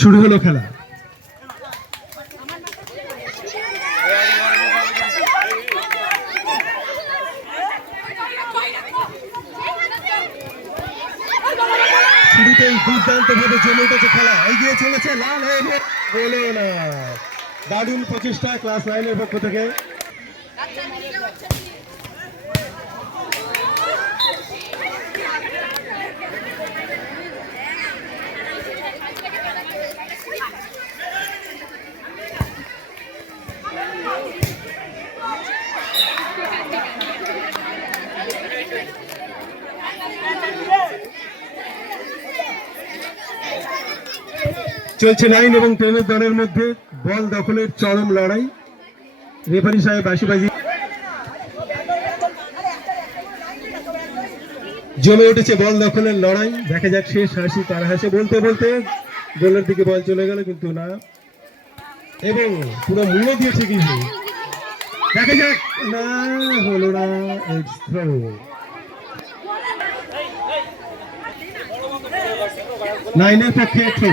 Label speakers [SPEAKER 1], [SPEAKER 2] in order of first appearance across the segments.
[SPEAKER 1] শুরু হলো খেলা। জমে উঠেছে খেলা। বলো দারুণ প্রচেষ্টা ক্লাস নাইনের পক্ষ থেকে। চলছে নাইন এবং টেনের দলের মধ্যে বল দখলের চরম লড়াই। রেফারি সাহেব বাসিবাজি জমে উঠেছে বল দখলের লড়াই। দেখা যাক শেষ হাসি তার হাসে। বলতে বলতে গোলের দিকে বল চলে গেল, কিন্তু না। এবং পুরো মুড়ে দিয়েছে কিন্তু। দেখা যাক, না হলো না. নাইনের পক্ষে থ্রো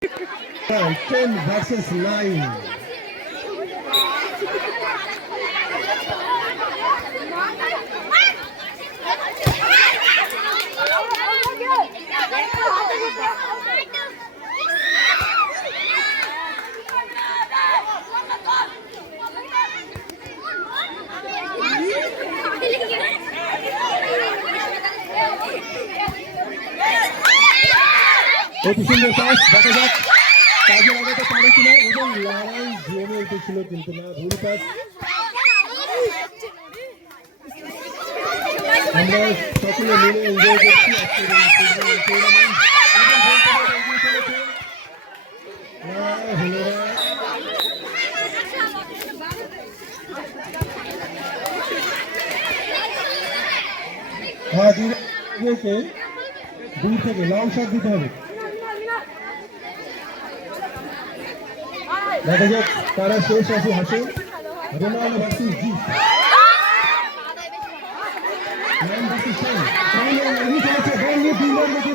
[SPEAKER 1] 10 versus 9. অতি সুন্দর দেখা যাক। কাজে লাগাতে পারে কিনা এবং লড়াই জমে উঠেছিল কিন্তু না, ভুল পাস আমরা সকলে মিলে এনজয় করছি। হ্যাঁ দূর থেকে লং শট দিতে হবে। দেখা যাক তারা শেষ আছে হাসে রোনাল্ডো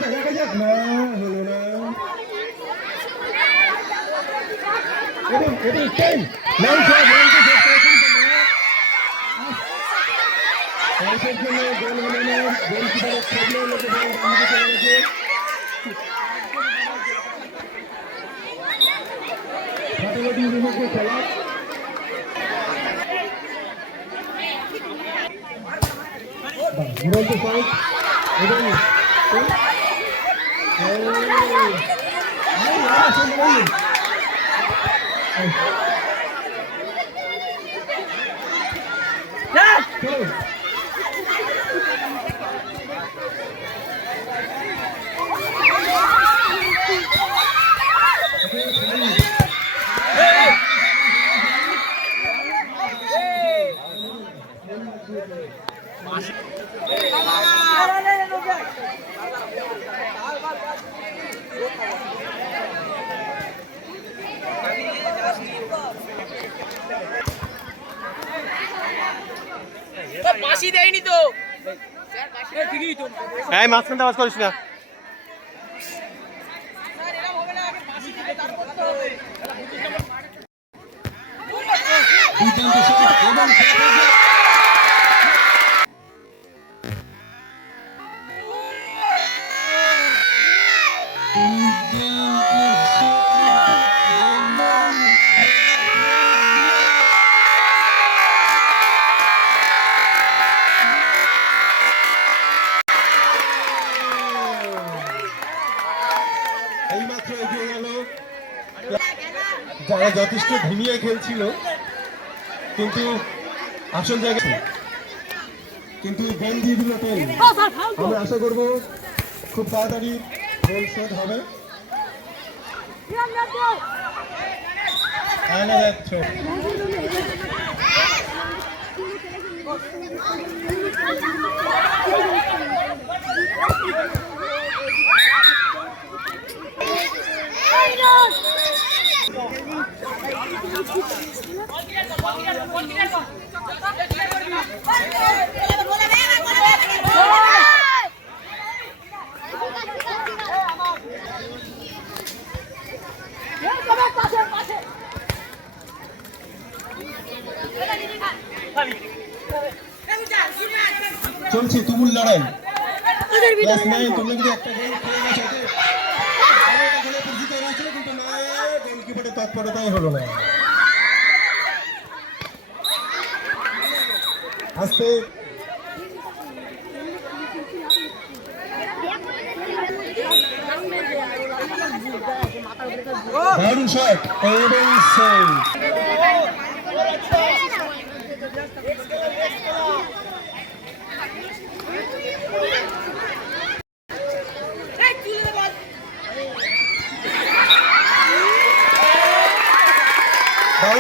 [SPEAKER 1] দেখা যাক না হলো না ফাটাফাটি বিপক্ষে খেলা বাহ, দুরন্ত ফাইট এবং চলো
[SPEAKER 2] বাসি দেয়নি তো
[SPEAKER 3] হ্যাঁ মাঝখানটা আওয়াজ করিস না।
[SPEAKER 1] দুর্দান্ত যথেষ্ট ঘুমিয়ে খেলছিল। কিন্তু আসল জায়গায় কিন্তু গেম দিয়ে দিল টেন আমরা আশা করব খুব তাড়াতাড়ি গোল হবে। Another throw. চলছে তুমুল লড়াই। তোমরা যদি একটা গোল খেয়ে গেছো ওকে আরও একটা গোলে পরিচিত হয়েছিল কিন্তু না গোলকিপারের তৎপরতাই হলো না। আস্তে। দারুণ শট এবং সেভ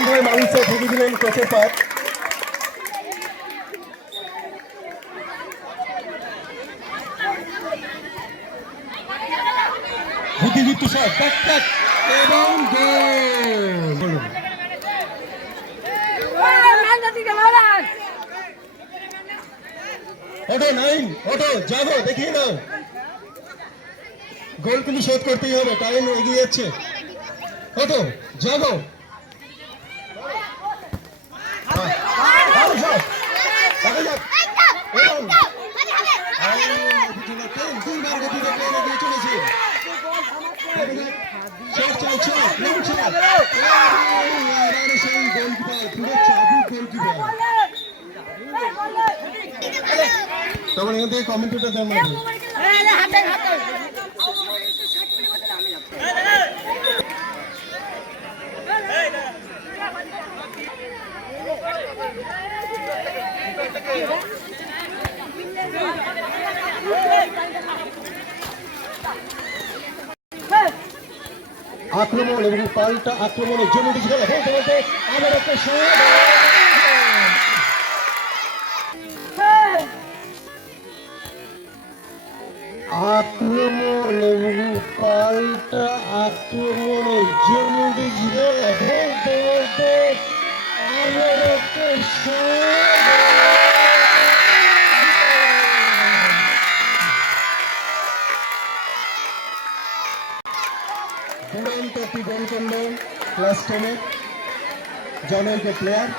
[SPEAKER 1] ভাবে মানুষে ঢুকে দিলেন কোচের পাত বুদ্ধিযুক্ত শট টাক টাক এবং গোল। বলুন নাইন ওটো যাব দেখিয়ে নাও শোধ করতেই হবে, টাইম এগিয়ে যাচ্ছে। ওটো যাব হ্যাঁ, ভালো shot। দেখা যাক। এবং আর পিছনে ট্রেন, দুইবার গতিতে ট্রেন এগিয়ে চলেছে। দেখা যাক। shot চাইছে, long shot। এবারে সেই goalkeeper, পুরো চাবুক goalkeeper। তখন এখান থেকে কমেন্টেটর দেন আক্রমণ এবং পাল্টা আক্রমণের জন্য কিছু খেলা বলতে বলতে আবার একটা শট আক্রমণ এবং পাল্টা আক্রমণের জন্য ঘিরে আবার একটা দুরন্ত গোল ক্লাস টেনে জনৈক প্লেয়ার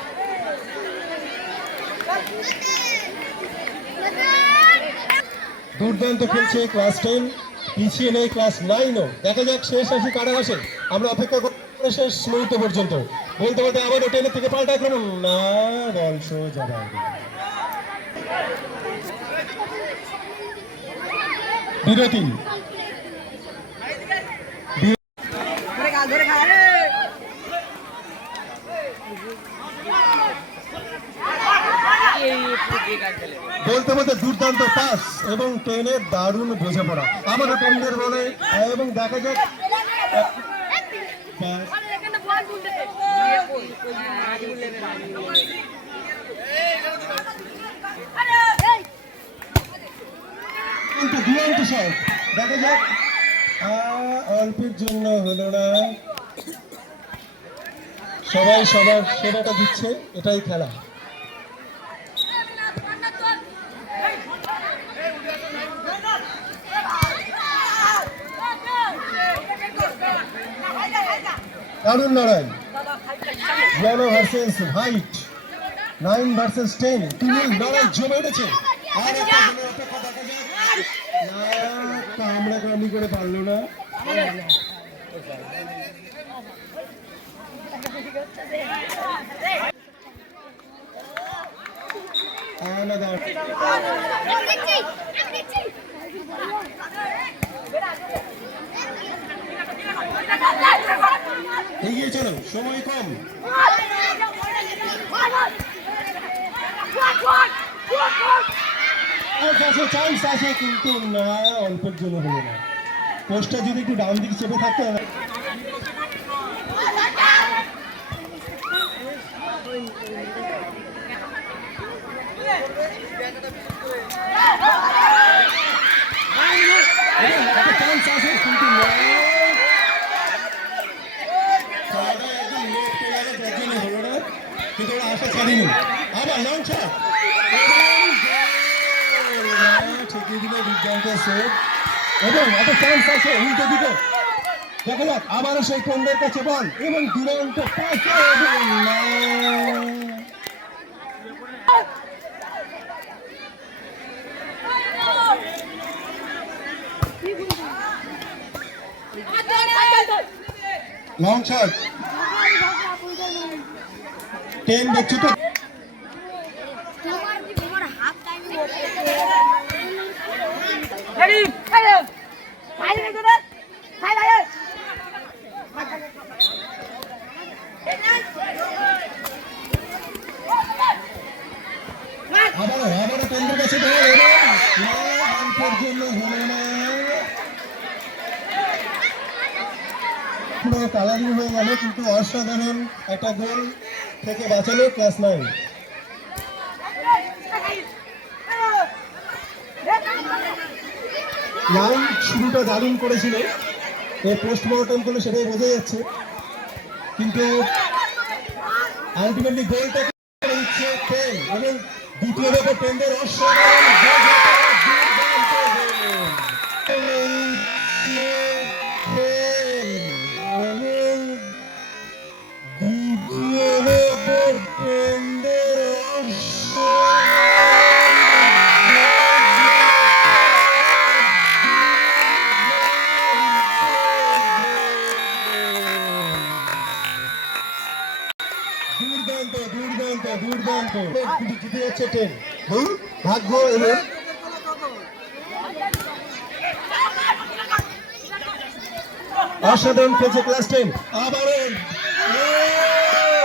[SPEAKER 1] দুর্দান্ত খেলছে ক্লাস টেন পিছিয়ে নেই ক্লাস নাইনও দেখা যাক শেষ আসি কারা আসে। আমরা অপেক্ষা করব শেষ মুহূর্ত পর্যন্ত। বলতে বলতে আবারও টেনের থেকে পাল্টা আক্রমণ। না বল সোজা। বিরতি। বলতে বলতে দুর্দান্ত পাস এবং ট্রেনের দারুণ বোঝাপড়া আমাদের ট্রেনদের বলে, এবং দেখা যাক, কিন্তু দুরন্ত শট দেখা যাক অল্পের জন্য হলো না। সবাই সবার সেবাটা দিচ্ছে, এটাই খেলা। দারুণ লড়াই ইয়ানো versus white nine versus ten তুমুল লড়াই জমে উঠেছে আর একটা গোলের অপেক্ষা দেখা যাক না কামড়া কামড়ি করে পারল না। আলাদা। এগিয়ে চলো, সময় কম। চান্স আছে, কিন্তু না, অল্পের জন্য হলো না। পোস্টটা যদি একটু ডাউন দিকে চেপে থাকতো চান্স আছে, কিন্তু না খেলাটা একদম লেট হয়ে গেল যার জন্য হলো না কিন্তু ওরা আশা ছাড়িনি। আবার লং শট ঠিকই দিল দুর্দান্ত সেভ এবং একটা চান্স আছে উল্টো দিকে। দেখা যাক আবারও সেই পন্ডের কাছে বল। এবং দুরন্ত পাশে। লং শট টেন দেখছ তো! আবারও আবারও পন্ডের কাছে বল এবং না, অল্পের জন্য হলো না। পুরো কালারিং হয়ে গেল কিন্তু অসাধারণ একটা গোল। থেকে বাঁচালো ক্লাস নাইন নাইন শুরুটা দারুণ করেছিল। পোস্টমর্টম করলে সেটাই বোঝা যাচ্ছে। কিন্তু আলটিমেটলি গোলটা দিচ্ছে টেন এবং দ্বিতীয় ধাপে টেন্ডের অসাধারণ এলো অসাধারণ খেলছে ক্লাস টেন আবারও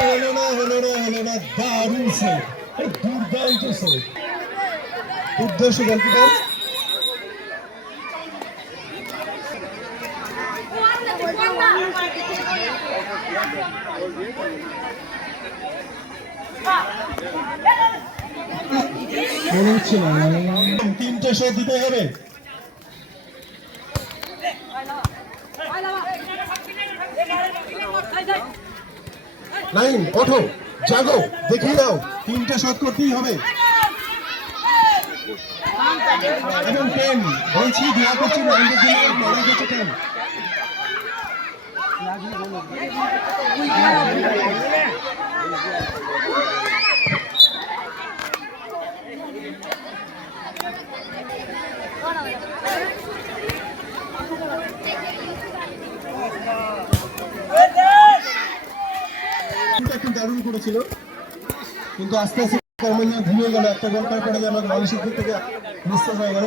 [SPEAKER 1] হলো না হলো না হলো না দারুণ সে দুর্দান্ত সে দুর্দর্শ গোলকিপার মনে হচ্ছে না তিনটে শট দিতে হবে। নাইন ওঠো, জাগো, দেখিয়ে দাও। তিনটে শট করতেই হবে। এবং টেন, বলছি দোয়া করছি লড়াই করছে টেন কিন্তু কিন্তু আস্তে আস্তে কর্মন্য ঘুমিয়ে গেল একটা গোল করার পরে আমার মানসিক দিক থেকে নিঃশ্বাস হয়ে গেল।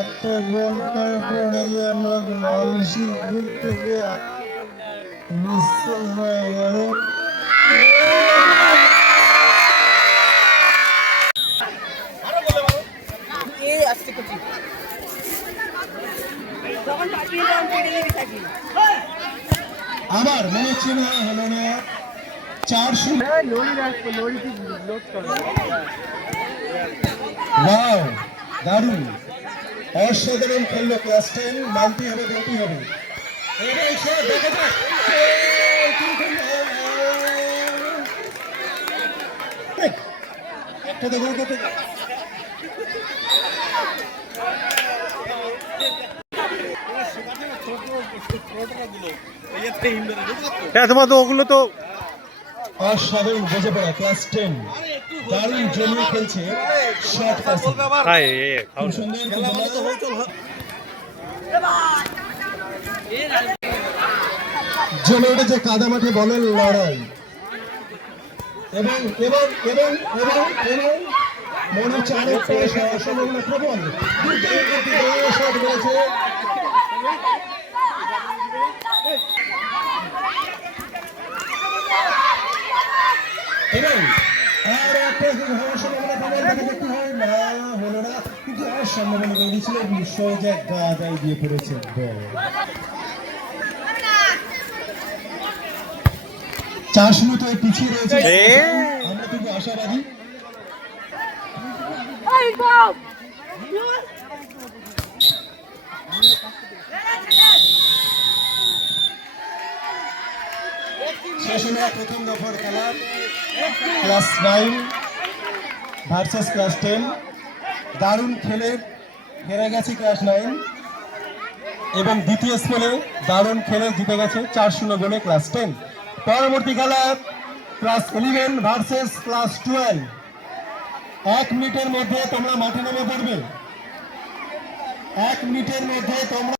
[SPEAKER 1] একটা গোল করার আমার মানসিক দিক থেকে নিঃশ্বাস হয়ে গেল। আবার মনে হচ্ছে না হলো না। চার শূন্য। ওয়াও দারুণ। অসাধারণ খেললো ক্লাস টেন মানতেই হবে। বলতেই হবে দেখা যাক এই কিন্তু না। একটা তো গোল করতে
[SPEAKER 3] হ্যাঁ তোমার তো ওগুলো তো
[SPEAKER 1] অসাধারণ বোঝে পড়া ক্লাস টেন। দারুণ জমিয়ে খেলছে শর্ট পাসে
[SPEAKER 3] এ এ,
[SPEAKER 1] খুব সুন্দর জমে উঠেছে কাদা মাঠে বলের লড়াই। এবং এবং এবং এবং এবং মনে হচ্ছে আরও আচ্ছা। সম্ভাবনা প্রবল। রয়েছে এবং আর একটা সম্ভাবনা প্রবল দেখা হয়। না হলো না। কিন্তু আর সম্ভাবনা রয়েছে। সহজে গা দায় দিয়ে পড়েছে চার শূন্য তো পিছিয়ে রয়েছে। আমরা কিন্তু আশাবাদী। প্রথম দফার খেলা। Class nine versus class ten. দারুণ খেলে হেরে গেছে ক্লাস নাইন। এবং দ্বিতীয় স্পেলে দারুণ খেলে জিতে গেছে চার শূন্য গোলে ক্লাস টেন। পরবর্তী খেলা class eleven versus class twelve. এক মিনিটের মধ্যে তোমরা মাঠে নেমে পড়বে। এক মিনিটের মধ্যে তোমরা